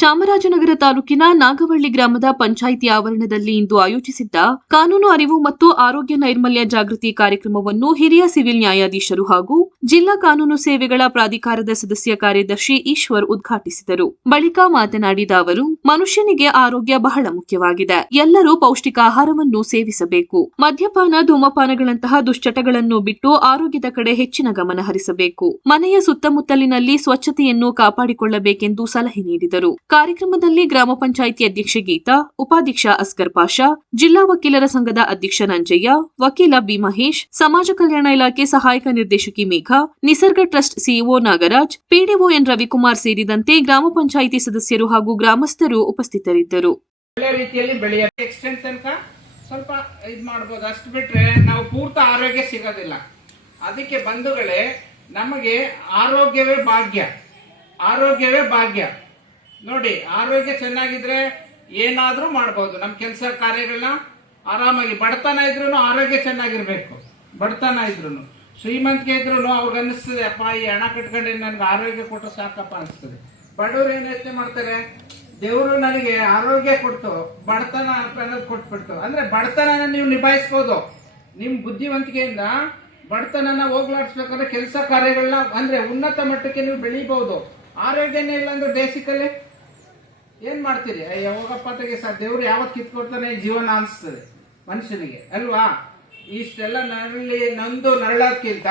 ಚಾಮರಾಜನಗರ ತಾಲೂಕಿನ ನಾಗವಳ್ಳಿ ಗ್ರಾಮದ ಪಂಚಾಯಿತಿ ಆವರಣದಲ್ಲಿ ಇಂದು ಆಯೋಜಿಸಿದ್ದ ಕಾನೂನು ಅರಿವು ಮತ್ತು ಆರೋಗ್ಯ ನೈರ್ಮಲ್ಯ ಜಾಗೃತಿ ಕಾರ್ಯಕ್ರಮವನ್ನು ಹಿರಿಯ ಸಿವಿಲ್ ನ್ಯಾಯಾಧೀಶರು ಹಾಗೂ ಜಿಲ್ಲಾ ಕಾನೂನು ಸೇವೆಗಳ ಪ್ರಾಧಿಕಾರದ ಸದಸ್ಯ ಕಾರ್ಯದರ್ಶಿ ಈಶ್ವರ್ ಉದ್ಘಾಟಿಸಿದರು. ಬಳಿಕ ಮಾತನಾಡಿದ ಅವರು, ಮನುಷ್ಯನಿಗೆ ಆರೋಗ್ಯ ಬಹಳ ಮುಖ್ಯವಾಗಿದೆ. ಎಲ್ಲರೂ ಪೌಷ್ಟಿಕ ಆಹಾರವನ್ನು ಸೇವಿಸಬೇಕು. ಮದ್ಯಪಾನ, ಧೂಮಪಾನಗಳಂತಹ ದುಶ್ಚಟಗಳನ್ನು ಬಿಟ್ಟು ಆರೋಗ್ಯದ ಕಡೆ ಹೆಚ್ಚಿನ ಗಮನ ಹರಿಸಬೇಕು. ಮನೆಯ ಸುತ್ತಮುತ್ತಲಿನಲ್ಲಿ ಸ್ವಚ್ಛತೆಯನ್ನು ಕಾಪಾಡಿಕೊಳ್ಳಬೇಕೆಂದು ಸಲಹೆ ನೀಡಿದರು. ಕಾರ್ಯಕ್ರಮದಲ್ಲಿ ಗ್ರಾಮ ಪಂಚಾಯಿತಿ ಅಧ್ಯಕ್ಷೆ ಗೀತಾ, ಉಪಾಧ್ಯಕ್ಷ ಅಸ್ಗರ್ ಪಾಷಾ, ಜಿಲ್ಲಾ ವಕೀಲರ ಸಂಘದ ಅಧ್ಯಕ್ಷ ನಂಜಯ್ಯ, ವಕೀಲ ಬಿ ಮಹೇಶ್, ಸಮಾಜ ಕಲ್ಯಾಣ ಇಲಾಖೆ ಸಹಾಯಕ ನಿರ್ದೇಶಕಿ ಮೇಘಾ, ನಿಸರ್ಗ trust CEO Nagaraj, PDO N Ravikumar ಸೇರಿದಂತೆ ಗ್ರಾಮ ಪಂಚಾಯಿತಿ ಸದಸ್ಯರು ಹಾಗೂ ಗ್ರಾಮಸ್ಥರು ಉಪಸ್ಥಿತರಿದ್ದರು. ಸ್ವಲ್ಪ ಇದು ಮಾಡಬಹುದು, ಅಷ್ಟು ಬಿಟ್ರೆ ನಾವು ಪೂರ್ತ ಆರೋಗ್ಯ ಸಿಗೋದಿಲ್ಲ. ಅದಕ್ಕೆ ಬಂಧುಗಳೇ, ನಮಗೆ ಆರೋಗ್ಯವೇ ಭಾಗ್ಯ. ಆರೋಗ್ಯವೇ ಭಾಗ್ಯ. ನೋಡಿ, ಆರೋಗ್ಯ ಚೆನ್ನಾಗಿದ್ರೆ ಏನಾದ್ರೂ ಮಾಡಬಹುದು. ನಮ್ಮ ಕೆಲಸ ಕಾರ್ಯಗಳನ್ನ ಆರಾಮಾಗಿ, ಬಡತನ ಇದ್ರು ಆರೋಗ್ಯ ಚೆನ್ನಾಗಿರ್ಬೇಕು. ಬಡತನ ಇದ್ರು, ಶ್ರೀಮಂತಿಗೆ ಇದ್ರು ಅವ್ರಿಗೆ ಅನಿಸ್ತದೆ, ಅಪ್ಪ ಈ ಹಣ ಕಟ್ಕೊಂಡೆ ನನ್ಗೆ ಆರೋಗ್ಯ ಕೊಟ್ಟು ಸಾಕಪ್ಪ ಅನಿಸ್ತದೆ. ಬಡವರು ಏನ್ ಯೋಚನೆ ಮಾಡ್ತಾರೆ, ದೇವರು ನನಗೆ ಆರೋಗ್ಯ ಕೊಡ್ತು, ಬಡತನ ಕೊಟ್ಬಿಡ್ತು. ಅಂದ್ರೆ ಬಡತನ ನೀವು ನಿಭಾಯಿಸ್ಬೋದು. ನಿಮ್ ಬುದ್ಧಿವಂತಿಕೆಯಿಂದ ಬಡತನ ಹೋಗ್ಲಾಡಿಸ್ಬೇಕಂದ್ರೆ ಕೆಲಸ ಕಾರ್ಯಗಳನ್ನ ಅಂದ್ರೆ ಉನ್ನತ ಮಟ್ಟಕ್ಕೆ ನೀವು ಬೆಳೀಬಹುದು. ಆರೋಗ್ಯನೇ ಇಲ್ಲ ಅಂದ್ರೆ ಬೇಸಿಕಲ್ಲಿ ಏನ್ ಮಾಡ್ತೀರಿ? ಹೋಗಪ್ಪ ತೆಗೆ ಸರ್, ದೇವ್ರು ಯಾವತ್ ಕಿತ್ಕೊಡ್ತಾನೆ ಜೀವನ ಅನಿಸ್ತದೆ ಮನುಷ್ಯನಿಗೆ, ಅಲ್ವಾ? ಇಷ್ಟೆಲ್ಲ ನಂದು ನರಳೋದ್ಕಿಂತ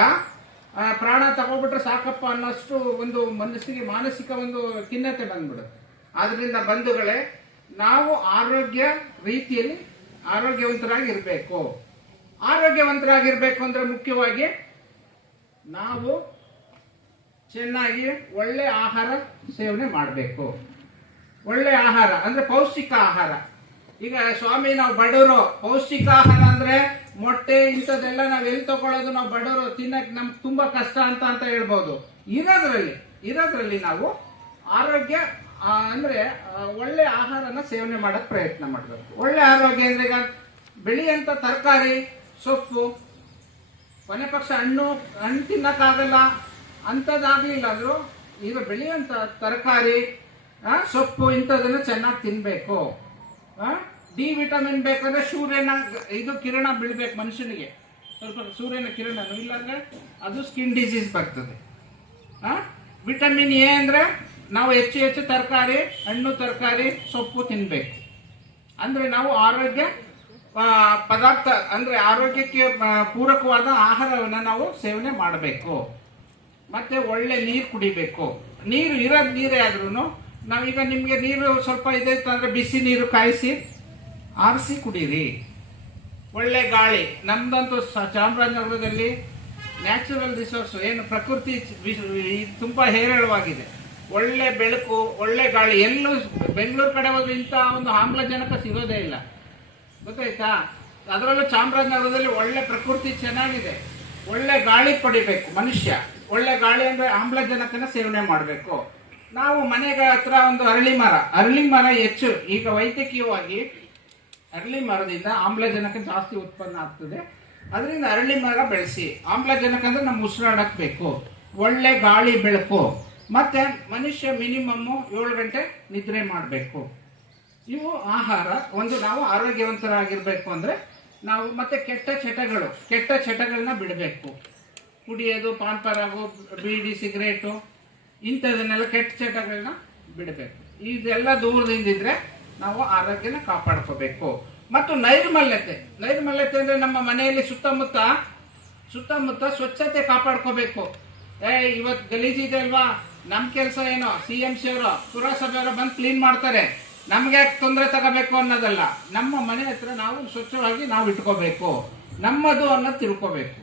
ಪ್ರಾಣ ತಗೋಬಿಟ್ರೆ ಸಾಕಪ್ಪ ಅನ್ನೋಷ್ಟು ಒಂದು ಮನಸ್ಸಿಗೆ ಮಾನಸಿಕ ಒಂದು ಖಿನ್ನತೆ ಬಂದ್ಬಿಡುತ್ತೆ. ಆದ್ರಿಂದ ಬಂಧುಗಳೇ, ನಾವು ಆರೋಗ್ಯ ರೀತಿಯಲ್ಲಿ ಆರೋಗ್ಯವಂತರಾಗಿರ್ಬೇಕು. ಆರೋಗ್ಯವಂತರಾಗಿರ್ಬೇಕು ಅಂದ್ರೆ ಮುಖ್ಯವಾಗಿ ನಾವು ಚೆನ್ನಾಗಿ ಒಳ್ಳೆ ಆಹಾರ ಸೇವನೆ ಮಾಡಬೇಕು. ಒಳ್ಳೆ ಆಹಾರ ಅಂದ್ರೆ ಪೌಷ್ಟಿಕ ಆಹಾರ. ಈಗ ಸ್ವಾಮಿ, ನಾವು ಬಡವರು, ಪೌಷ್ಟಿಕ ಆಹಾರ ಅಂದ್ರೆ ಮೊಟ್ಟೆ ಇಂಥದ್ದೆಲ್ಲ ನಾವ್ ಎಲ್ಲಿ ತಗೊಳ್ಳೋದು, ನಾವು ಬಡವರು ತಿನ್ನಕ್ ನಮ್ಗೆ ತುಂಬಾ ಕಷ್ಟ ಅಂತ ಹೇಳ್ಬೋದು. ಇರೋದ್ರಲ್ಲಿ ನಾವು ಆರೋಗ್ಯ ಅಂದ್ರೆ ಒಳ್ಳೆ ಆಹಾರನ ಸೇವನೆ ಮಾಡಕ್ ಪ್ರಯತ್ನ ಮಾಡಬೇಕು. ಒಳ್ಳೆ ಆರೋಗ್ಯ ಅಂದ್ರೆ ಈಗ ಬೆಳೆಯಂತ ತರಕಾರಿ, ಸೊಪ್ಪು, ಕೊನೆ ಪಕ್ಷ ಹಣ್ಣು ತಿನ್ನಕ್ಕಾಗಲ್ಲ ಅಂತದಾಗ್ಲಿಲ್ಲ ಅಂದ್ರು ಈಗ ಬೆಳೆಯುವಂತ ತರಕಾರಿ, ಸೊಪ್ಪು ಇಂಥದನ್ನ ಚೆನ್ನಾಗಿ ತಿನ್ಬೇಕು. ಡಿ ವಿಟಮಿನ್ ಬೇಕಂದ್ರೆ ಸೂರ್ಯನ ಕಿರಣ ಬೀಳ್ಬೇಕು ಮನುಷ್ಯನಿಗೆ. ಸ್ವಲ್ಪ ಸೂರ್ಯನ ಕಿರಣ ಇಲ್ಲಾಂದ್ರೆ ಅದು ಸ್ಕಿನ್ ಡಿಸೀಸ್ ಬರ್ತದೆ. ವಿಟಮಿನ್ ಎ ಅಂದ್ರೆ ನಾವು ಹೆಚ್ಚು ತರಕಾರಿ, ಹಣ್ಣು, ತರಕಾರಿ, ಸೊಪ್ಪು ತಿನ್ಬೇಕು. ಅಂದ್ರೆ ನಾವು ಆರೋಗ್ಯ ಪದಾರ್ಥ ಅಂದ್ರೆ ಆರೋಗ್ಯಕ್ಕೆ ಪೂರಕವಾದ ಆಹಾರವನ್ನ ನಾವು ಸೇವನೆ ಮಾಡಬೇಕು. ಮತ್ತೆ ಒಳ್ಳೆ ನೀರು ಕುಡಿಬೇಕು. ಇರೋದ್ ನೀರೇ ಆದ್ರೂ ನಾವೀಗ ನಿಮ್ಗೆ ನೀರು ಸ್ವಲ್ಪ ಇದೆ ಅಂದ್ರೆ ಬಿಸಿ ನೀರು ಕಾಯಿಸಿ ಆರಿಸಿ ಕುಡೀರಿ. ಒಳ್ಳೆ ಗಾಳಿ, ನಮ್ದಂತೂ ಚಾಮರಾಜನಗರದಲ್ಲಿ ನ್ಯಾಚುರಲ್ ರಿಸೋರ್ಸ್ ಏನು ಪ್ರಕೃತಿ ತುಂಬಾ ಹೇರಳವಾಗಿದೆ. ಒಳ್ಳೆ ಬೆಳಕು, ಒಳ್ಳೆ ಗಾಳಿ. ಎಲ್ಲೂ ಬೆಂಗಳೂರು ಕಡೆ ಹೋದ್ರೆ ಇಂಥ ಒಂದು ಆಮ್ಲಜನಕ ಸಿಗೋದೇ ಇಲ್ಲ, ಗೊತ್ತಾಯ್ತಾ? ಅದರಲ್ಲೂ ಚಾಮರಾಜನಗರದಲ್ಲಿ ಒಳ್ಳೆ ಪ್ರಕೃತಿ ಚೆನ್ನಾಗಿದೆ. ಒಳ್ಳೆ ಗಾಳಿ ಪಡಿಬೇಕು ಮನುಷ್ಯ. ಒಳ್ಳೆ ಗಾಳಿ ಅಂದ್ರೆ ಆಮ್ಲಜನಕನ ಸೇವನೆ ಮಾಡಬೇಕು. ನಾವು ಮನೆಗೆ ಹತ್ರ ಒಂದು ಅರಳಿ ಮರ ಹೆಚ್ಚು, ಈಗ ವೈದ್ಯಕೀಯವಾಗಿ ಅರಳಿ ಮರದಿಂದ ಆಮ್ಲಜನಕ ಜಾಸ್ತಿ ಉತ್ಪನ್ನ ಆಗ್ತದೆ. ಅದರಿಂದ ಅರಳಿ ಮರ ಬೆಳೆಸಿ. ಆಮ್ಲಜನಕ ಅಂದ್ರೆ ನಮ್ಮ ಉಸಿರಾಡಕ್ ಬೇಕು. ಒಳ್ಳೆ ಗಾಳಿ, ಬೆಳಕು. ಮತ್ತೆ ಮನುಷ್ಯ ಮಿನಿಮಮ್ 7 ಗಂಟೆ ನಿದ್ರೆ ಮಾಡಬೇಕು. ಇವು ಆಹಾರ. ನಾವು ಆರೋಗ್ಯವಂತರಾಗಿರ್ಬೇಕು ಅಂದ್ರೆ ನಾವು ಮತ್ತೆ ಕೆಟ್ಟ ಚಟಗಳನ್ನ ಬಿಡಬೇಕು. ಕುಡಿಯೋದು, ಪಾನ್ ಪರಾಗು, ಬೀಡಿ, ಸಿಗರೇಟು ಇಂಥದನ್ನೆಲ್ಲ ಕೆಟ್ಟ ಚಟಗಳನ್ನ ಬಿಡಬೇಕು. ಇದೆಲ್ಲ ದೂರದಿಂದಿದ್ರೆ ನಾವು ಆರೋಗ್ಯನ ಕಾಪಾಡ್ಕೋಬೇಕು. ಮತ್ತು ನೈರ್ಮಲ್ಯತೆ ಅಂದ್ರೆ ನಮ್ಮ ಮನೆಯಲ್ಲಿ ಸುತ್ತಮುತ್ತ ಸ್ವಚ್ಛತೆ ಕಾಪಾಡ್ಕೋಬೇಕು. ಇವತ್ತು ಗಲೀಜಿದೆ ಅಲ್ವಾ, ನಮ್ ಕೆಲಸ ಏನೋ CMC ಅವರು, ಪುರಸಭೆಯವರು ಬಂದು ಕ್ಲೀನ್ ಮಾಡ್ತಾರೆ, ನಮ್ಗೆ ತೊಂದರೆ ತಗೋಬೇಕು ಅನ್ನೋದಲ್ಲ. ನಮ್ಮ ಮನೆ ಹತ್ರ ನಾವು ಸ್ವಚ್ಛವಾಗಿ ನಾವು ಇಟ್ಕೋಬೇಕು, ನಮ್ಮದು ಅನ್ನೋದು ತಿಳ್ಕೋಬೇಕು.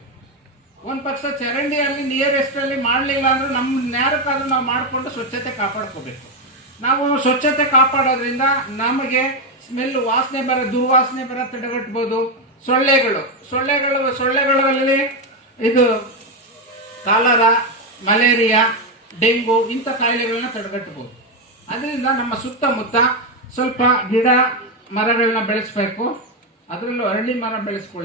ಒಂದ್ ಪಕ್ಷ ಚರಂಡಿಯಲ್ಲಿ ನಿಯರೆಸ್ಟ್ ಅಲ್ಲಿ ಮಾಡ್ಲಿಲ್ಲ ಅಂದ್ರೆ ನಮ್ಮ ನ್ಯಾರಕ್ಕಾದ್ರೂ ನಾವು ಮಾಡಿಕೊಂಡು ಸ್ವಚ್ಛತೆ ಕಾಪಾಡ್ಕೋಬೇಕು. ನಾವು ಸ್ವಚ್ಛತೆ ಕಾಪಾಡೋದ್ರಿಂದ ನಮಗೆ ಸ್ಮೆಲ್, ದುರ್ವಾಸನೆ ಬರ ತಡೆಗಟ್ಟಬಹುದು. ಸೊಳ್ಳೆಗಳಲ್ಲಿ ಇದು ಕಾಲರಾ, ಮಲೇರಿಯಾ, ಡೆಂಗು ಇಂಥ ಕಾಯಿಲೆಗಳನ್ನ ತಡೆಗಟ್ಟಬಹುದು. ಅದರಿಂದ ನಮ್ಮ ಸುತ್ತಮುತ್ತ ಸ್ವಲ್ಪ ಗಿಡ ಮರಗಳನ್ನ ಬೆಳೆಸ್ಬೇಕು. ಅದರಲ್ಲೂ ಅರಳಿ ಮರ ಬೆಳೆಸ್ಕೊಳ್ಳಿ.